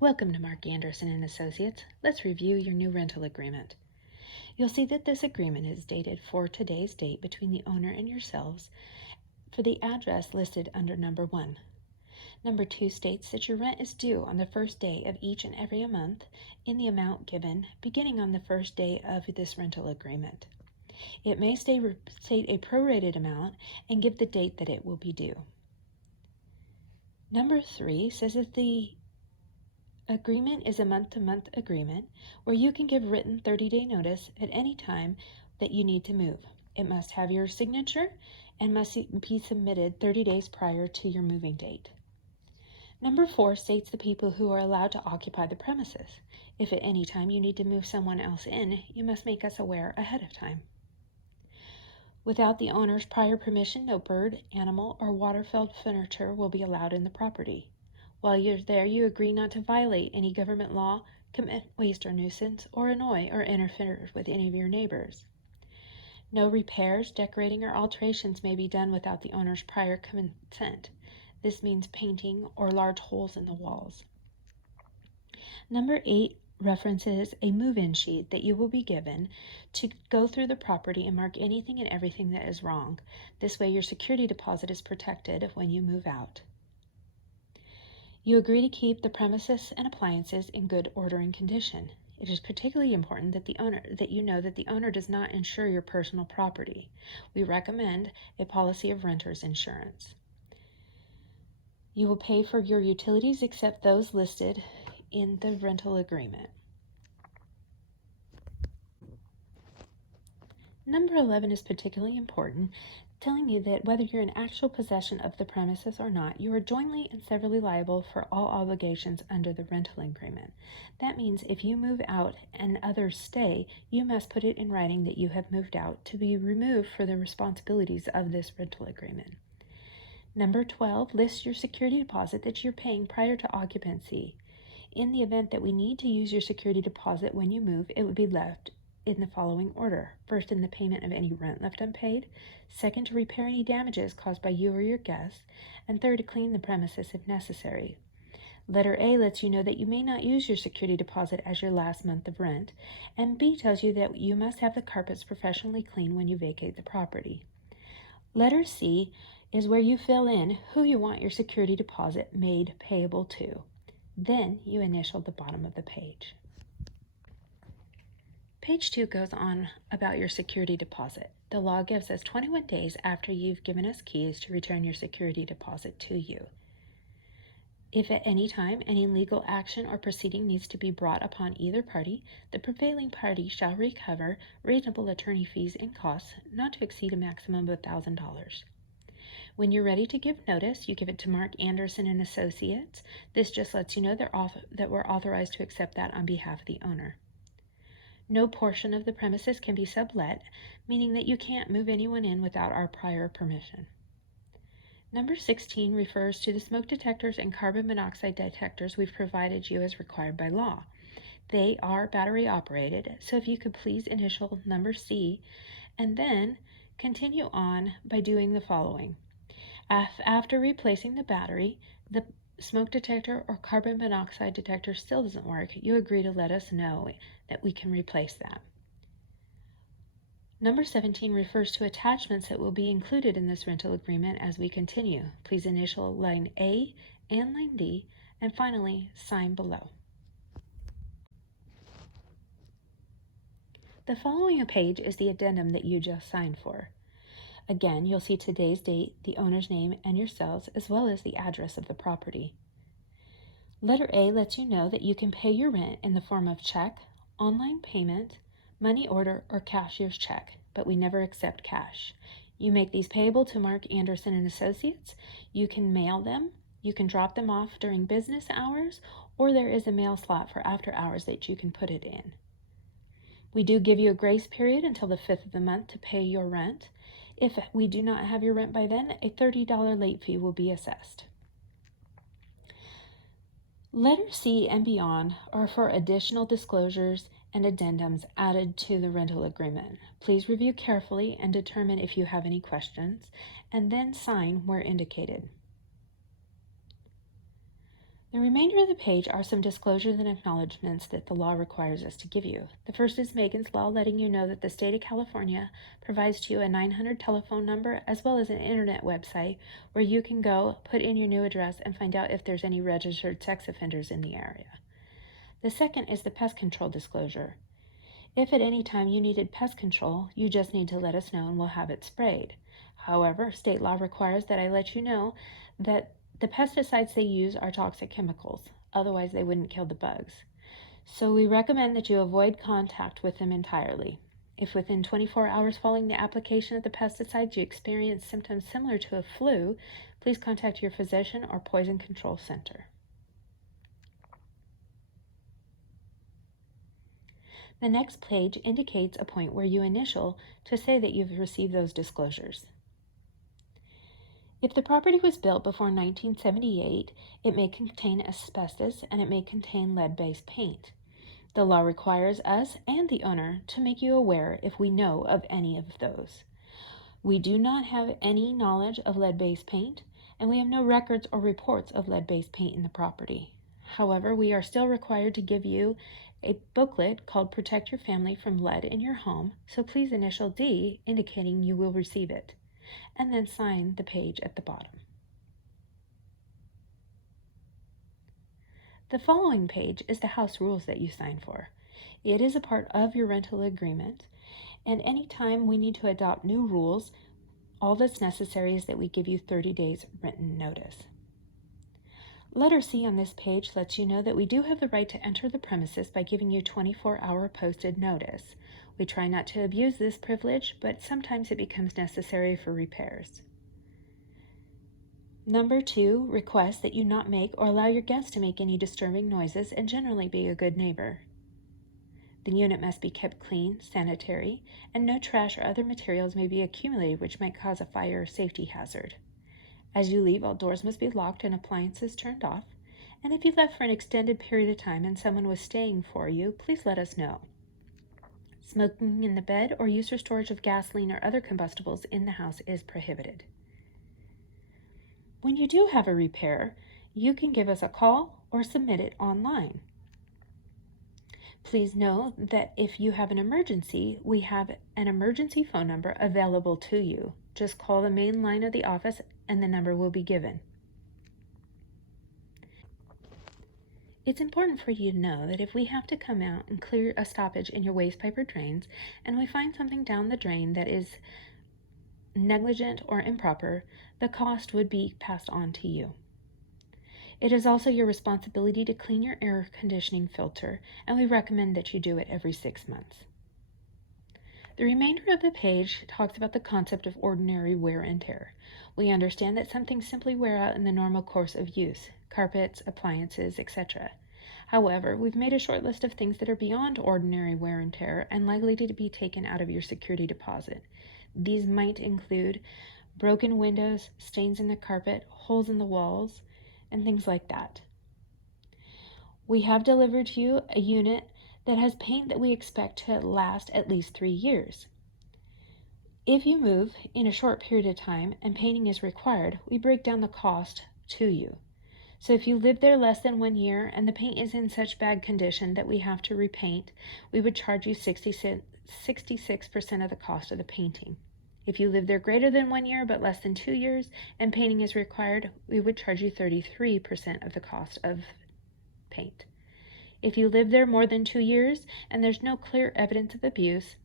Welcome to Mark Anderson and Associates. Let's review your new rental agreement. You'll see that this agreement is dated for today's date between the owner and yourselves for the address listed under number 1. Number 2 states that your rent is due on the first day of each and every month in the amount given beginning on the first day of this rental agreement. It may state a prorated amount and give the date that it will be due. Number 3 says that the agreement is a month-to-month agreement where you can give written 30-day notice at any time that you need to move. It must have your signature and must be submitted 30 days prior to your moving date. Number 4 states the people who are allowed to occupy the premises. If at any time you need to move someone else in, you must make us aware ahead of time. Without the owner's prior permission, no bird, animal, or water-filled furniture will be allowed in the property. While you're there, you agree not to violate any government law, commit waste or nuisance, or annoy or interfere with any of your neighbors. No repairs, decorating, or alterations may be done without the owner's prior consent. This means painting or large holes in the walls. Number 8 references a move-in sheet that you will be given to go through the property and mark anything and everything that is wrong. This way your security deposit is protected when you move out. You agree to keep the premises and appliances in good order and condition. It is particularly important that you know that the owner does not insure your personal property. We recommend a policy of renter's insurance. You will pay for your utilities except those listed in the rental agreement. Number 11 is particularly important, telling you that whether you're in actual possession of the premises or not, you are jointly and severally liable for all obligations under the rental agreement. That means if you move out and others stay, you must put it in writing that you have moved out to be removed for the responsibilities of this rental agreement. Number 12 lists your security deposit that you're paying prior to occupancy. In the event that we need to use your security deposit when you move, it would be left in the following order. First, in the payment of any rent left unpaid. Second, to repair any damages caused by you or your guests. And third, to clean the premises if necessary. Letter A lets you know that you may not use your security deposit as your last month of rent. And B tells you that you must have the carpets professionally cleaned when you vacate the property. Letter C is where you fill in who you want your security deposit made payable to. Then you initial the bottom of the page. Page 2 goes on about your security deposit. The law gives us 21 days after you've given us keys to return your security deposit to you. If at any time any legal action or proceeding needs to be brought upon either party, the prevailing party shall recover reasonable attorney fees and costs not to exceed a maximum of $1,000. When you're ready to give notice, you give it to Mark Anderson and Associates. This just lets you know that we're authorized to accept that on behalf of the owner. No portion of the premises can be sublet, meaning that you can't move anyone in without our prior permission. Number 16 refers to the smoke detectors and carbon monoxide detectors we've provided you as required by law. They are battery operated, so if you could please initial number C and then continue on by doing the following. After replacing the battery, the smoke detector or carbon monoxide detector still doesn't work, you agree to let us know that we can replace that. Number 17 refers to attachments that will be included in this rental agreement as we continue. Please initial line A and line D, and finally sign below. The following page is the addendum that you just signed for. Again, you'll see today's date, the owner's name, and yourselves, as well as the address of the property. Letter A lets you know that you can pay your rent in the form of check, online payment, money order, or cashier's check, but we never accept cash. You make these payable to Mark Anderson and Associates. You can mail them, you can drop them off during business hours, or there is a mail slot for after hours that you can put it in. We do give you a grace period until the 5th of the month to pay your rent. If we do not have your rent by then, a $30 late fee will be assessed. Letter C and beyond are for additional disclosures and addendums added to the rental agreement. Please review carefully and determine if you have any questions, and then sign where indicated. The remainder of the page are some disclosures and acknowledgments that the law requires us to give you. The first is Megan's Law, letting you know that the state of California provides to you a 900 telephone number as well as an internet website where you can go, put in your new address, and find out if there's any registered sex offenders in the area. The second is the pest control disclosure. If at any time you needed pest control, you just need to let us know and we'll have it sprayed. However, state law requires that I let you know that the pesticides they use are toxic chemicals, otherwise they wouldn't kill the bugs. So we recommend that you avoid contact with them entirely. If within 24 hours following the application of the pesticides you experience symptoms similar to a flu, please contact your physician or poison control center. The next page indicates a point where you initial to say that you've received those disclosures. If the property was built before 1978, it may contain asbestos and it may contain lead-based paint. The law requires us and the owner to make you aware if we know of any of those. We do not have any knowledge of lead-based paint, and we have no records or reports of lead-based paint in the property. However, we are still required to give you a booklet called Protect Your Family from Lead in Your Home, so please initial D, indicating you will receive it, and then sign the page at the bottom. The following page is the house rules that you sign for. It is a part of your rental agreement, and anytime we need to adopt new rules, all that's necessary is that we give you 30 days written notice. Letter C on this page lets you know that we do have the right to enter the premises by giving you 24-hour posted notice. We try not to abuse this privilege, but sometimes it becomes necessary for repairs. Number 2 requests that you not make or allow your guests to make any disturbing noises and generally be a good neighbor. The unit must be kept clean, sanitary, and no trash or other materials may be accumulated which might cause a fire or safety hazard. As you leave, all doors must be locked and appliances turned off. And if you left for an extended period of time and someone was staying for you, please let us know. Smoking in the bed or use or storage of gasoline or other combustibles in the house is prohibited. When you do have a repair, you can give us a call or submit it online. Please know that if you have an emergency, we have an emergency phone number available to you. Just call the main line of the office and the number will be given. It's important for you to know that if we have to come out and clear a stoppage in your waste pipe or drains and we find something down the drain that is negligent or improper, the cost would be passed on to you. It is also your responsibility to clean your air conditioning filter, and we recommend that you do it every 6 months. The remainder of the page talks about the concept of ordinary wear and tear. We understand that some things simply wear out in the normal course of use, carpets, appliances, etc. However, we've made a short list of things that are beyond ordinary wear and tear and likely to be taken out of your security deposit. These might include broken windows, stains in the carpet, holes in the walls, and things like that. We have delivered to you a unit that has paint that we expect to last at least 3 years. If you move in a short period of time and painting is required, we break down the cost to you. So if you live there less than 1 year and the paint is in such bad condition that we have to repaint, we would charge you 66% of the cost of the painting. If you live there greater than 1 year but less than 2 years and painting is required, we would charge you 33% of the cost of paint. If you live there more than 2 years and there's no clear evidence of abuse,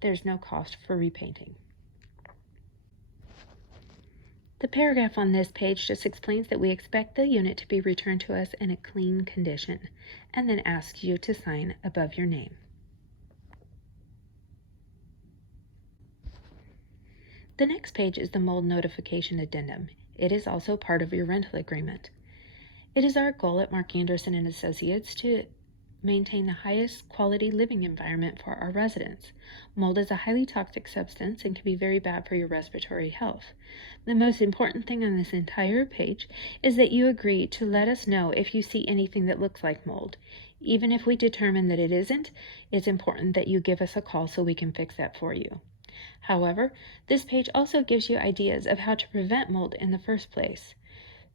there's no cost for repainting. The paragraph on this page just explains that we expect the unit to be returned to us in a clean condition, and then asks you to sign above your name. The next page is the mold notification addendum. It is also part of your rental agreement. It is our goal at Mark Anderson & Associates to maintain the highest quality living environment for our residents. Mold is a highly toxic substance and can be very bad for your respiratory health. The most important thing on this entire page is that you agree to let us know if you see anything that looks like mold. Even if we determine that it isn't, it's important that you give us a call so we can fix that for you. However, this page also gives you ideas of how to prevent mold in the first place.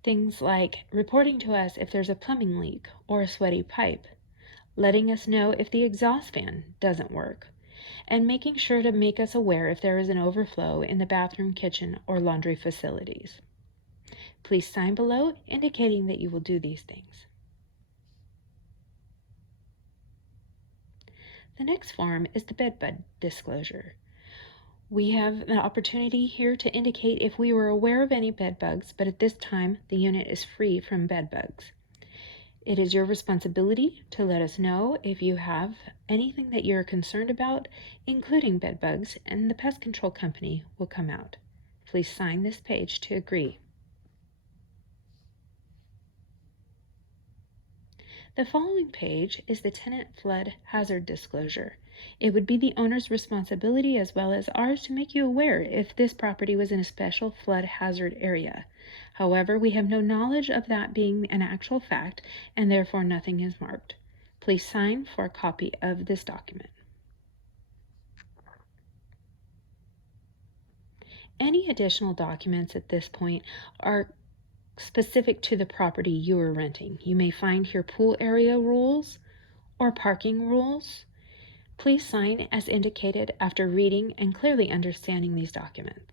Things like reporting to us if there's a plumbing leak or a sweaty pipe, letting us know if the exhaust fan doesn't work, and making sure to make us aware if there is an overflow in the bathroom, kitchen, or laundry facilities. Please sign below indicating that you will do these things. The next form is the bedbug disclosure. We have the opportunity here to indicate if we were aware of any bedbugs, but at this time the unit is free from bedbugs. It is your responsibility to let us know if you have anything that you're concerned about, including bedbugs, and the pest control company will come out. Please sign this page to agree. The following page is the tenant flood hazard disclosure. It would be the owner's responsibility as well as ours to make you aware if this property was in a special flood hazard area. However, we have no knowledge of that being an actual fact, and therefore nothing is marked. Please sign for a copy of this document. Any additional documents at this point are specific to the property you are renting. You may find here pool area rules or parking rules. Please sign as indicated after reading and clearly understanding these documents.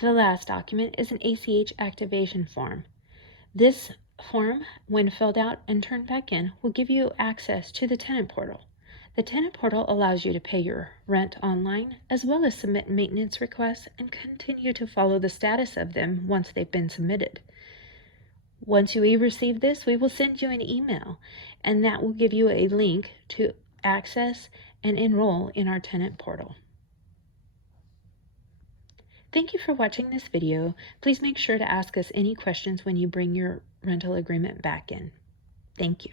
The last document is an ACH activation form. This form, when filled out and turned back in, will give you access to the tenant portal. The tenant portal allows you to pay your rent online, as well as submit maintenance requests and continue to follow the status of them once they've been submitted. Once we receive this, we will send you an email, and that will give you a link to access and enroll in our tenant portal. Thank you for watching this video. Please make sure to ask us any questions when you bring your rental agreement back in. Thank you.